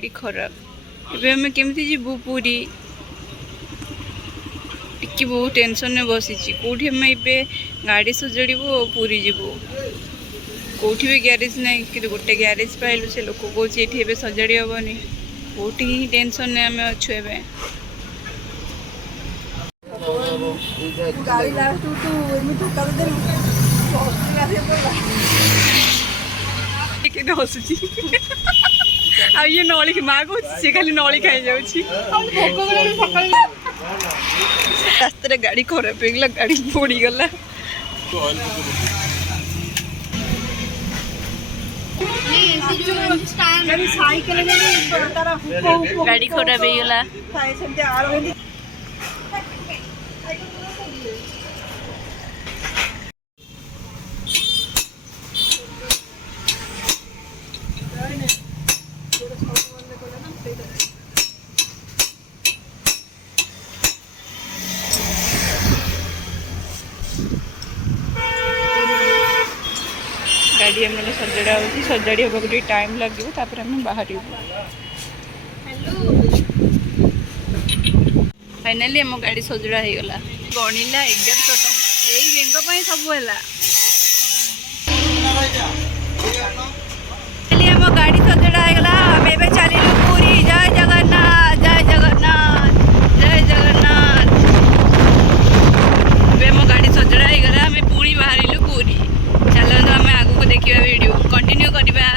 गाड़ी खराब एबे हमें केमती जीवु पूरी टिकी बहुत टेंशन में बसी कौटी हमें ए गाड़ी सजाड़ू पूरी जीवु कौटी भी ग्यारेज ना कि गोटे ग्यारेज पाइलु से लोक कौन ये सजाड़ी हेनी कौटी ही टेंशन ने आम अच्छे ए हसुची आ ये नली की माँ कह खाली नली खाई जाऊँगी रास्ते गाड़ी खराब हो गला गाड़ी पोड़ी गला गाड़ी खराब हो गला गाड़ी आम सजाड़ा हो सजाड़ी हाँ गोटे टाइम लगे तापर आम बाहर फाइनाली आम गाड़ी सजड़ा हो गला गणिला 1100 टका यही बेंग सब है आम गाड़ी सजड़ा हो गला आम ए चलू पूरी जय जगन्नाथ जय जगन्नाथ जय जगन्नाथ आम गाड़ी सजड़ा हो गला आम पुणी बाहर पूरी चलते आम आग को देखा वीडियो कंटिन्यू करवा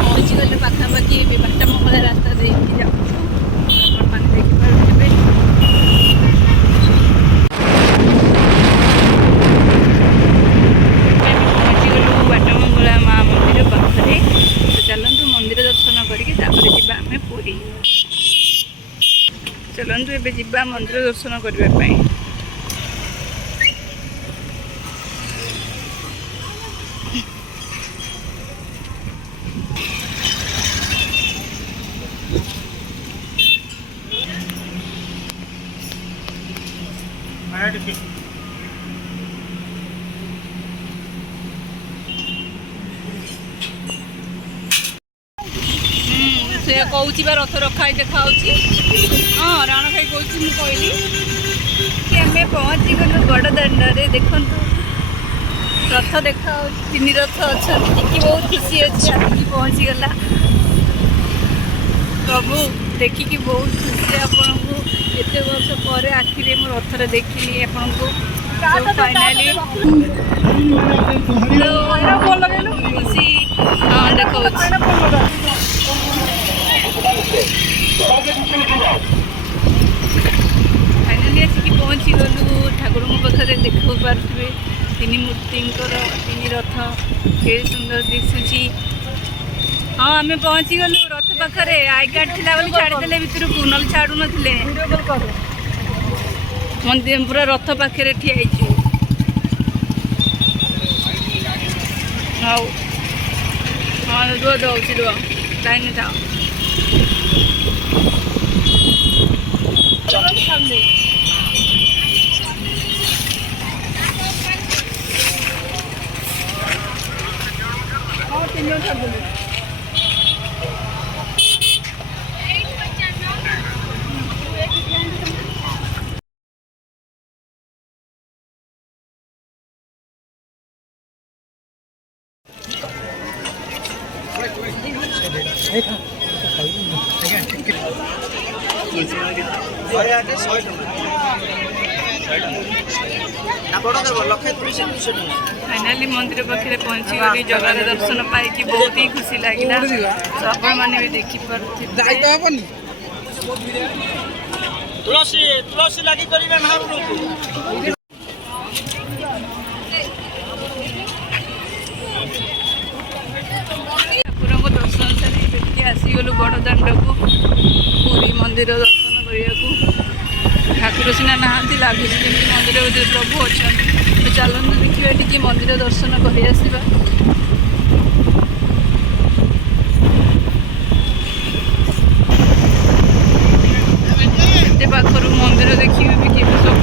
पहुँची गले पाखापाखि बाटा मंगला रास्ता देखिए जाऊँ देखिपे पहुँची गलु बाटा मंगला माँ मंदिर पाखे तो चलतु मंदिर दर्शन करके जावा आम पूरी चलतु ए जा मंदिर दर्शन करने से कौन रथ रखाई देखा हाँ राण भाई कौन कहली कि आम पहुँची गलु बड़दाण्डे देखु रथ देखा 3 रथ अच्छा टिकी बहुत खुशी अच्छी आखिकी पहुँची गला प्रभु देखिकी बहुत खुशी आपन को एत वर्ष पर आखिरी मो रथर देखिली आपन को फाइनाली खुशी हाँ देखा फाइनाली आसिक पहुँची गलु ठाकुर पाखे देखा पारे 3 मूर्ति 3 रथ के सुंदर दिशुची हाँ आम पहुँची गलु रथ पाखे आई कार्ड थी बोली छाड़ीदे भितर को ना छाड़ू नथिले मंदिर पूरा रथ पाखे ठिया हाँ हाँ रुह दौर रुह लाइन जाओ हाँ 3 जन छाड़ फाइनाली मंदिर पाखे पहुँची गली जगार दर्शन पाई बहुत ही खुशी लगे आपण मैंने भी देखिपार तुलसी तुलसी लगी ठाकुर दर्शन सारी देखिए आसीगलु बड़दाण्ड को पूरी मंदिर दर्शन करने ठाकुर सीना नहांती लगुच मंदिर बोधे प्रभु अच्छा तो चलते देखिए टी मंदिर दर्शन कर पाखर मंदिर देखिए भी सब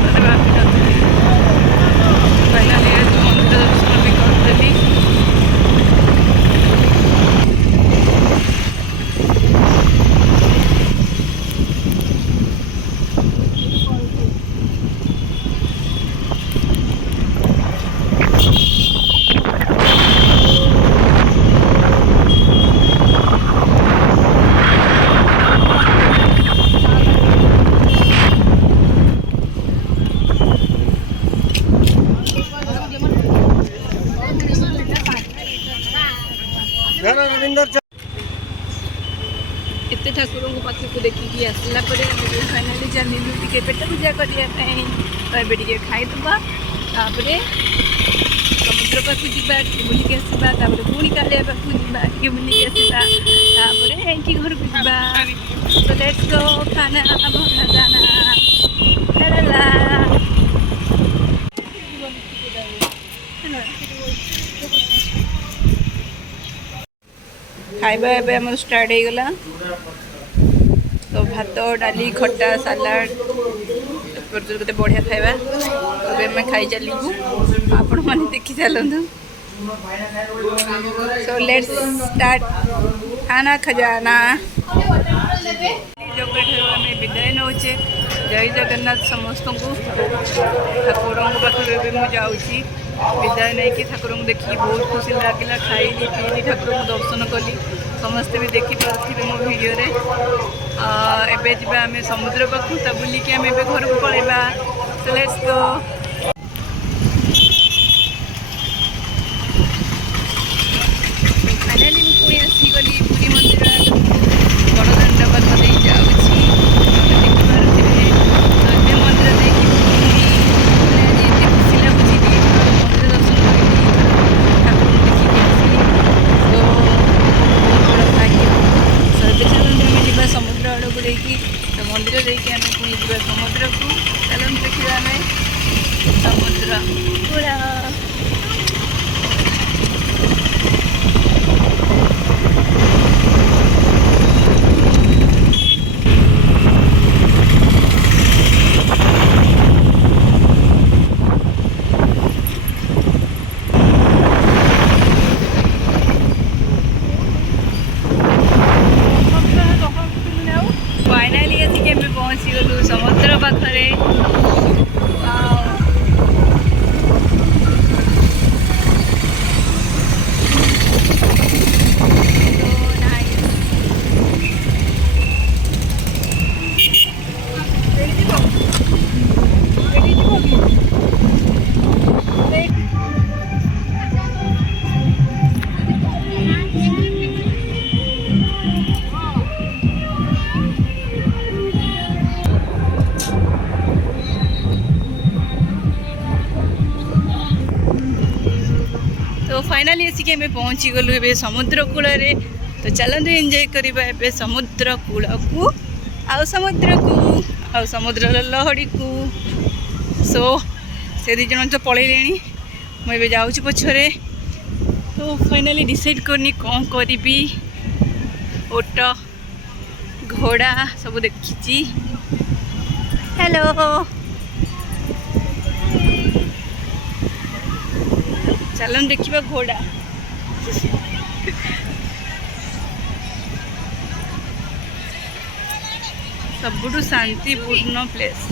एते ठाकुर को पाखक देखिकी आसला फाइनाली चलू टे पेट पूजा करने खाईदबा समुद्र पाक जा बुलिक आसवा पुणी कालिया पाक जा बुलिक आसवा घर को जा तो लेट्स गो खाना भना जाना खाइबा एबे हमर स्टार्ट हो गला तो भात डाली खट्टा सलाड केते बढ़िया खाइबा अब मैं खाई चलू आपण माने देखि चलंतु सो लेट्स स्टार्ट खाना खजाना आम विदाय नौचे जय जगन्नाथ समस्त को ठाकुर पाखे मुझे जाऊँगी विदाय नहीं कि ठाकुर को देखिए बहुत खुशी लगे खाइली पीली ठाकुर को दर्शन कली समस्ते भी देखिपे मो भिडियो एबे जा आम समुद्र पाखु तो बुलिकी आम घर को पलैबा सो लेट्स गो फाइनाली पुणी आसीगली पुरी मंदिर बड़दाण्ड पाख दे जाऊँगी देखिपे तो ए मंदिर देखिए खुशी लगुच मंदिर दर्शन करी ठाकुर देखिए आसली तो बहुत बड़ा भाग्य सो चलते आम जा समुद्र आड़ को लेकिन तो मंदिर देखिए आम पुणी जा समुद्र को चलते देखा आम समुद्र पूरा फाइनाली आसिक पहुँची गलु समुद्र पाखे तो फाइनाली आसिक आम पहुँची गलु ए समुद्र कूल तो चलते एंजॉय करवा ए समुद्र कूल को आउ समुद्र लहड़ी को सो से दी जन तो पलैले मुझे जाऊँ पछरे तो फाइनाली डिसाइड करनी कौन करी ओट घोड़ा सब देखी हेलो चलन देखा घोड़ा सबुठु शांतिपूर्ण प्लेस।